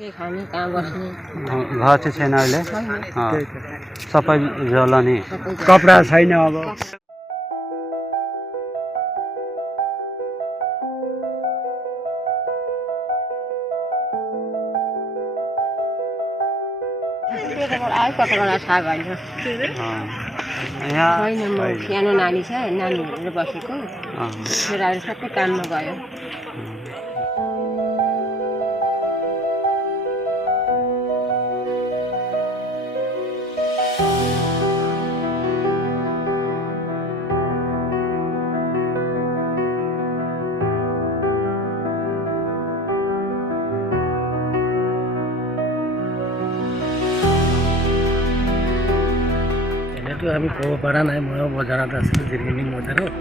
घर चाहिँ छैन अहिले सबै जलाउने कपडा छैन अब सानो नानी छ नानी हेरेर बसेको छोराहरू सबै काममा गयो আমি ক'ব পৰা নাই ময়ো বজাৰত আছিলোঁ জিৰকিন্দিং বজাৰত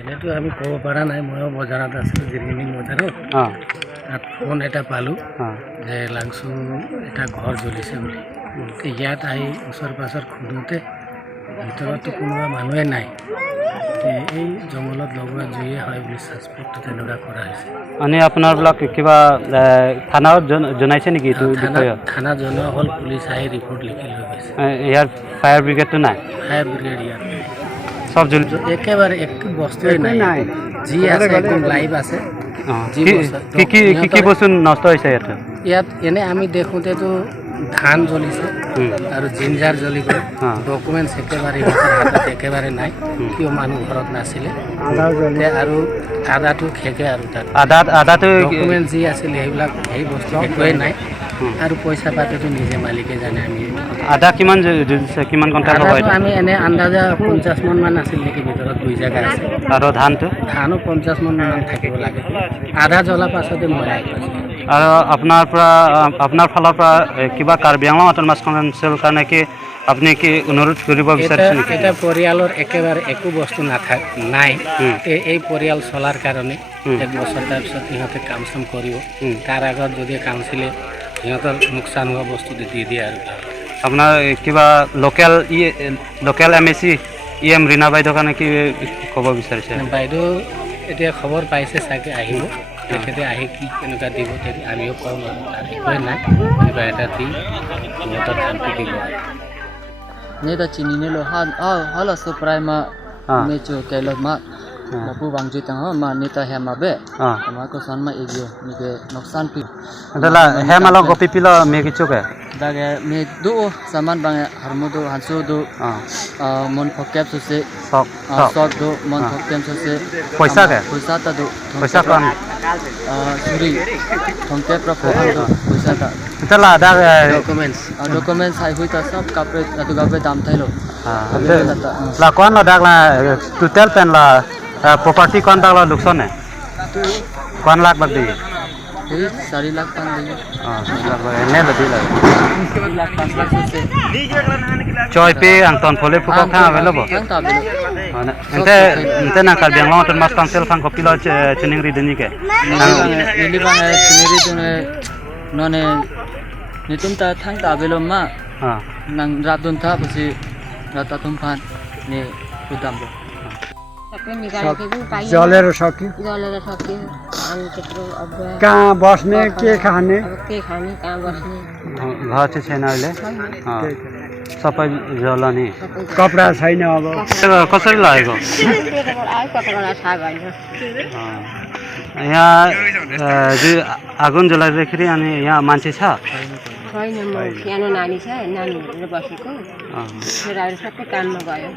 এনেতো আমি ক'ব পৰা নাই ময়ো বজাৰত আছিলোঁ জিৰকিন্দিং বজাৰত তাত ফোন এটা পালোঁ যে langso এটা ঘৰ জ্বলিছে বুলি ইয়াত আহি ওচৰ পাছৰ খুন্দোতে ভিতৰতো কোনোবা মানুহে নাই এই জংঘলত লগোৱা জুয়ে হয় বুলি সাসপেক্টটো তেনেকুৱা কৰা হৈছে মানে আপোনাৰবিলাক কিবা থানাত জনাইছে নেকি এইটো বিষয়ত থানা জনোৱা হ'ল পুলিচ আহি ৰিপৰ্ট লিখি লৈ গৈছে ইয়াৰ ফায়াৰ ব্ৰিগেডটো নাই ফায়াৰ ব্ৰিগেড ইয়াত সব জ্বলি একেবাৰে একো বস্তুৱে নাই যি আছে একদম লাইভ আছে কি বস্তু নষ্ট হৈছে ইয়াত এনে আমি দেখোঁতেতো ধান জ্বলিছে আৰু জিঞ্জাৰ জ্বলি গ'ল ডকুমেণ্টছ একেবাৰে নাই কিয় মানুহ ঘৰত নাছিলে আৰু আদাটো খেকে আৰু তাত আদাটো ডকুমেণ্ট যি আছিলে সেইবিলাক সেই বস্তু একোৱেই নাই আৰু পইচা পাতিটো নিজে মালিকে জানে আমি আদা কিমান কিমান ঘণ্টা হ'ব আমি এনে আন্দাজা 50 মন মান আছিল নেকি ভিতৰত দুই জায়গা আছে আৰু ধানটো 50 মন মান থাকিব লাগে আধা জ্বলা পাছতে মৰাই আৰু আপোনাৰ ফালৰ পৰা কিবা কাৰ্বি আংলং অট'নমাছ কনভেনচনৰ কাৰণে কি আপনি কি অনুৰোধ কৰিব বিচাৰিছে নেকি এটা পৰিয়ালৰ একেবাৰে একো বস্তু নাই এই পৰিয়াল চলাৰ কাৰণে এক বছৰ তাৰ পিছত ইহঁতে কাম চাম কৰিব তাৰ আগত যদি কাউন্সিলে সিহঁতৰ নোকচান হোৱা বস্তু দি দিয়ে আৰু আপোনাৰ কিবা লোকেল MAC EM ৰীণা বাইদেউৰ কাৰণে কি ক'ব বিচাৰিছে? বাইদেউ এতিয়া খবৰ পাইছে চাগে আহিব, তেখেতে আহি কি কেনেকুৱা দিব আমিও কম আৰু তাৰ একোৱে নাই, কিবা এটা দি সিহঁতৰ শান্তি দিব আৰু Neta chini nelo hala suprai ma mecho kelot ma lapu bangju tang ma neta hema be ma ko san ma egyo nike noksan pi dala hema lo gopi pilo me ki choke dage me do saman bang harmodo hansu do mon phokep su se sok do mon phokep su se paisa ta do paisa kan suri phokep pro do paisa ta dala da documents hai hui ta sab kapre atu gabe dam thailo la kon la dak la total pen la property kon dak la lukson ne kon lak bak di 4 lakh tan di ne la di la 3 lakh 5 lakh se choi pe ang ton phole phuka kha available ta belo ente na kar biang long mas council khang ko pilo chening ri deni ke ini bang sendiri tu none nitum ta thang ta belo ma nang radun tha pasi rata tumpan ne utam do सबै निकालेको पनि पाइयो जलेर सक्यो अनि त्यत्रो अब कहाँ बस्ने के खाने अब के खाने कहाँ बस्ने घर चाहिँ छैन अहिले सबै जलनी कपडा छैन अब कसरी लागेको कताबाट थाहा भएन यहाँ आगो जलाइँदाखेरि अनि यहाँ मान्छे छ छैन म सानो नानी छ नानी हेरेर बसेको छोराहरू सबै काममा गयो